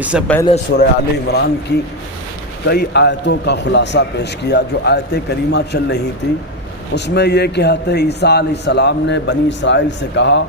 اس سے پہلے سورہ آل عمران کی کئی آیتوں کا خلاصہ پیش کیا جو آیت کریمہ چل رہی تھی۔ اس میں یہ کہ حضرت عیسیٰ علیہ السلام نے بنی اسرائیل سے کہا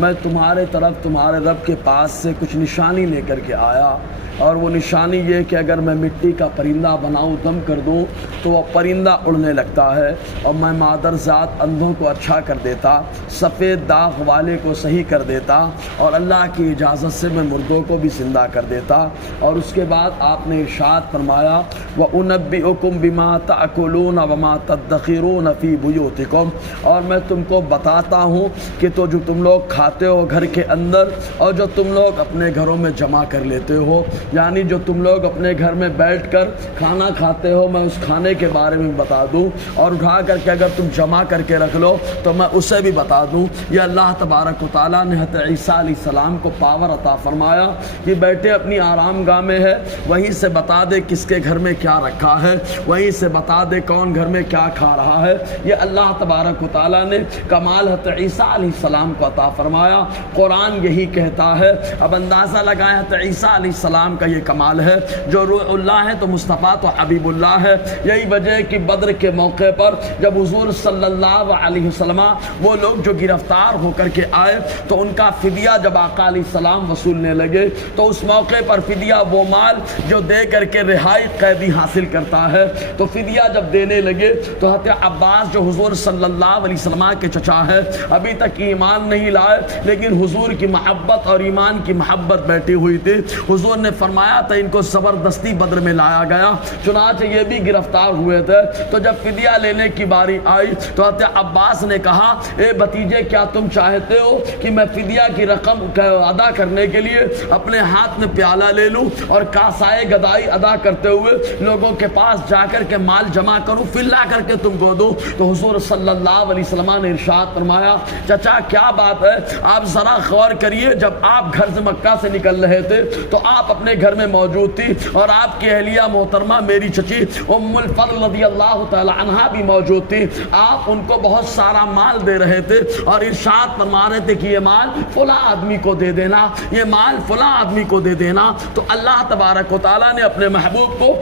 میں تمہارے طرف تمہارے رب کے پاس سے کچھ نشانی لے کر کے آیا، اور وہ نشانی یہ کہ اگر میں مٹی کا پرندہ بناؤں دم کر دوں تو وہ پرندہ اڑنے لگتا ہے، اور میں مادر ذات اندھوں کو اچھا کر دیتا، سفید داغ والے کو صحیح کر دیتا، اور اللہ کی اجازت سے میں مردوں کو بھی زندہ کر دیتا۔ اور اس کے بعد آپ نے ارشاد فرمایا وَأُنَبِّئُكُم بِمَا تَأْكُلُونَ وَمَا تَدَّخِرُونَ فِي بُيُوتِكُمْ، اور میں تم کو بتاتا ہوں کہ تو جو تم لوگ کھاتے ہو گھر کے اندر اور جو تم لوگ اپنے گھروں میں جمع کر لیتے ہو، یعنی جو تم لوگ اپنے گھر میں بیٹھ کر کھانا کھاتے ہو میں اس کھانے کے بارے میں بتا دوں، اور اٹھا کر کے اگر تم جمع کر کے رکھ لو تو میں اسے بھی بتا دوں۔ یہ اللہ تبارک و تعالیٰ نے حضرت عیسیٰ علیہ السلام کو پاور عطا فرمایا کہ بیٹے اپنی آرام گاہ میں ہے، وہیں سے بتا دے کس کے گھر میں کیا رکھا ہے، وہیں سے بتا دے کون گھر میں کیا کھا رہا ہے۔ یہ اللہ تبارک و تعالیٰ نے کمال حضرت عیسیٰ علیہ السلام کو عطا فرمایا۔ قرآن یہی کہتا ہے، اب اندازہ لگائیں حضرت عیسیٰ علیہ السلام کا یہ کمال ہے، جو روح اللہ ہے تو مصطفیٰ تو حبیب اللہ ہے۔ یہی وجہ ہے کہ بدر کے موقع پر جب حضور صلی اللہ علیہ وسلم وہ لوگ جو گرفتار ہو کر کے آئے تو ان کا فدیہ جب آقا علیہ السلام وصولنے لگے تو اس موقع پر فدیہ وہ مال جو دے کر کے رہائی قیدی حاصل کرتا ہے، تو فدیہ جب دینے لگے تو حضرت عباس جو حضور صلی اللہ علیہ وسلم کے چچا ہے ابھی تک ایمان نہیں لائے، لیکن حضور کی محبت اور ایمان کی محبت بیٹھی ہوئی تھی۔ حضور نے فرمایا تھا ان کو زبردستی بدر میں لایا گیا، چنانچہ یہ بھی گرفتار ہوئے تھے۔ تو جب فدیہ لینے کی باری آئی تو حضرت عباس نے کہا اے بھتیجے کیا تم چاہتے ہو کہ میں فدیہ کی رقم ادا کرنے کے لیے اپنے ہاتھ میں پیالہ لے لوں اور کاسائے گدائی ادا کرتے ہوئے لوگوں کے پاس جا کر کے مال جمع کروں پھر لا کر کے تم کو دوں؟ تو حضور صلی اللہ علیہ وسلم نے ارشاد فرمایا چچا کیا بات ہے، آپ ذرا غور کریے، جب آپ گھر سے مکہ سے نکل رہے تھے تو آپ اپنے گھر میں موجود تھی اور آپ کی اہلیہ محترمہ میری چچی ام الفضل رضی اللہ تعالی عنہا بھی موجود تھی، آپ ان کو بہت سارا مال دے رہے تھے اور ارشاد فرما رہے تھے کہ یہ مال فلاں آدمی کو دے دینا، یہ مال فلاں آدمی کو دے دینا۔ تو اللہ تبارک و تعالیٰ نے اپنے محبوب کو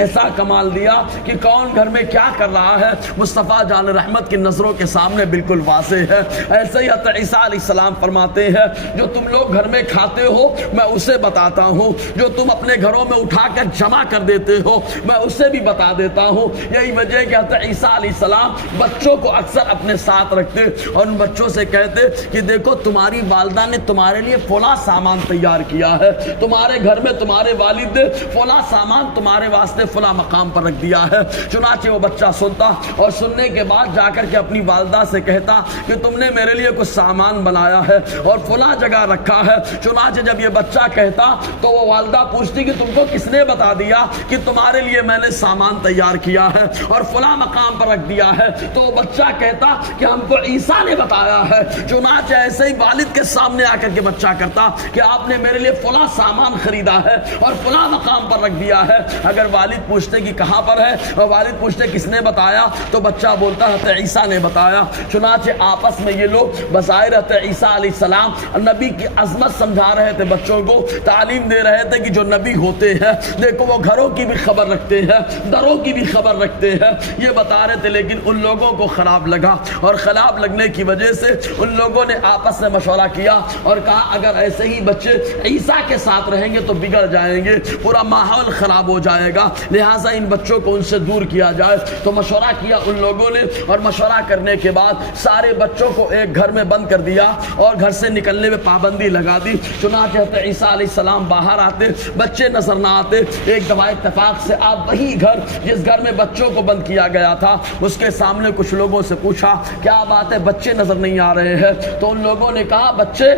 ایسا کمال دیا کہ کون گھر میں کیا کر رہا ہے مصطفیٰ جان رحمت کی نظروں کے سامنے بالکل واضح ہے۔ ایسے ہی حضرت عیسیٰ علیہ السلام فرماتے ہیں جو تم لوگ گھر میں کھاتے ہو میں اسے بتاتا ہوں، جو تم اپنے گھروں میں اٹھا کر جمع کر دیتے ہو میں اسے بھی بتا دیتا ہوں۔ یہی وجہ ہے کہ حضرت عیسیٰ علیہ السلام بچوں کو اکثر اپنے ساتھ رکھتے اور ان بچوں سے کہتے کہ دیکھو تمہاری والدہ نے تمہارے لیے فلاں سامان تیار کیا ہے، تمہارے گھر میں تمہارے والد نے فلاں سامان تمہارے واسطے فلاں مقام پر رکھ دیا ہے۔ چنانچہ وہ بچہ سنتا اور سننے کے بعد جا کر کے اپنی والدہ سے کہتا کہ تم نے میرے لیے کچھ سامان بنایا ہے اور فلاں جگہ رکھا ہے۔ چنانچہ جب یہ بچہ کہتا تو وہ والدہ پوچھتی کہ تم کو کس نے بتا دیا کہ تمہارے لیے میں نے سامان تیار کیا ہے اور فلاں مقام پر رکھ دیا ہے؟ تو وہ بچہ کہتا کہ ہم کو عیسیٰ نے بتایا ہے۔ چنانچہ ایسے ہی والد کے سامنے آ کر کے بچہ کرتا کہ آپ نے میرے لیے فلاں سامان خریدا ہے اور فلاں مقام پر رکھ دیا ہے۔ اگر والد پوچھتے کہ کہاں پر ہے اور والد پوچھتے کس نے بتایا تو بچہ بولتا حضرت عیسیٰ نے بتایا۔ چنانچہ آپس میں یہ لوگ بظاہر حضرت عیسیٰ علیہ السلام نبی کی عظمت سمجھا رہے تھے، بچوں کو تعلیم دے رہے تھے کہ جو نبی ہوتے ہیں دیکھو وہ گھروں کی بھی خبر رکھتے ہیں، دروں کی بھی خبر رکھتے ہیں، یہ بتا رہے تھے۔ لیکن ان لوگوں کو خراب لگا اور خراب لگنے کی وجہ سے ان لوگوں نے آپس میں مشورہ کیا اور کہا اگر ایسے ہی بچے عیسیٰ کے ساتھ رہیں گے تو بگڑ جائیں گے، پورا ماحول خراب ہو جائے گا، لہٰذا ان بچوں کو ان سے دور کیا جائے۔ تو مشورہ کیا ان لوگوں نے اور مشورہ کرنے کے بعد سارے بچوں کو ایک گھر میں بند کر دیا اور گھر سے نکلنے میں پابندی لگا دی۔ چنانچہ حضرت عیسیٰ علیہ السلام باہر آتے، بچے نظر نہ آتے، ایک دفعہ اتفاق سے آپ وہی گھر جس گھر میں بچوں کو بند کیا گیا تھا اس کے سامنے کچھ لوگوں سے پوچھا کیا بات ہے بچے نظر نہیں آ رہے ہیں؟ تو ان لوگوں نے کہا بچے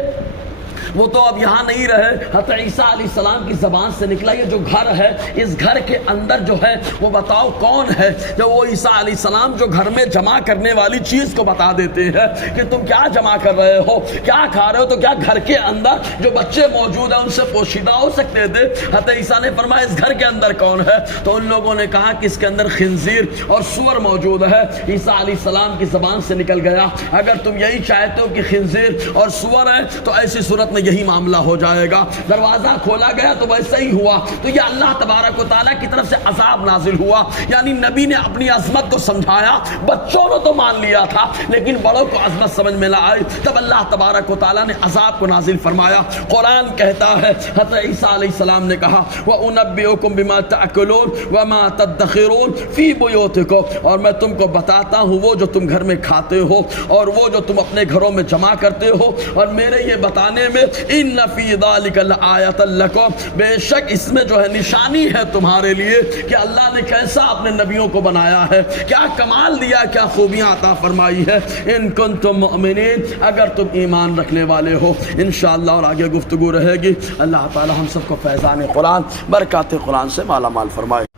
وہ تو اب یہاں نہیں رہے۔ حضرت عیسیٰ علیہ السلام کی زبان سے نکلا یہ جو گھر ہے اس گھر کے اندر جو ہے وہ بتاؤ کون ہے؟ جب وہ عیسیٰ علیہ السلام جو گھر میں جمع کرنے والی چیز کو بتا دیتے ہیں کہ تم کیا جمع کر رہے ہو، کیا کھا رہے ہو، تو کیا گھر کے اندر جو بچے موجود ہیں ان سے پوشیدہ ہو سکتے تھے؟ حضرت عیسیٰ نے فرمایا اس گھر کے اندر کون ہے؟ تو ان لوگوں نے کہا کہ اس کے اندر خنزیر اور سور موجود ہے۔ عیسیٰ علیہ السلام کی زبان سے نکل گیا اگر تم یہی چاہتے ہو کہ خنزیر اور سور ہے تو ایسی صورت میں یہی معاملہ ہو جائے گا۔ دروازہ کھولا گیا تو ویسا ہی ہوا، تو یہ اللہ تبارک و تعالیٰ کی طرف سے عذاب نازل ہوا۔ یعنی نبی نے اپنی عظمت کو سمجھایا، بچوں نے تو مان لیا تھا لیکن بڑوں کو عظمت سمجھ میں نہ آئی، تب اللہ تبارک و تعالیٰ نے عذاب کو نازل فرمایا۔ قرآن کہتا ہے، حضرت عیسیٰ علیہ السلام نے کہا وَأُنَبِّئُكُم بِمَا تَأْكُلُونَ وَمَا تَدَّخِرُونَ فِي بُيُوتِكُمْ، اور میں تم کو بتاتا ہوں وہ جو تم گھر میں کھاتے ہو اور وہ جو تم اپنے گھروں میں جمع کرتے ہو، اور میرے یہ بتانے میں ان فی ذلک لآیۃ لکم، بے شک اس میں جو ہے نشانی ہے تمہارے لیے کہ اللہ نے کیسا اپنے نبیوں کو بنایا ہے، کیا کمال دیا، کیا خوبیاں عطا فرمائی ہے، ان کنتم مؤمنین، اگر تم ایمان رکھنے والے ہو۔ انشاءاللہ اور آگے گفتگو رہے گی۔ اللہ تعالی ہم سب کو فیضان قرآن، برکات قرآن سے مالا مال فرمائے۔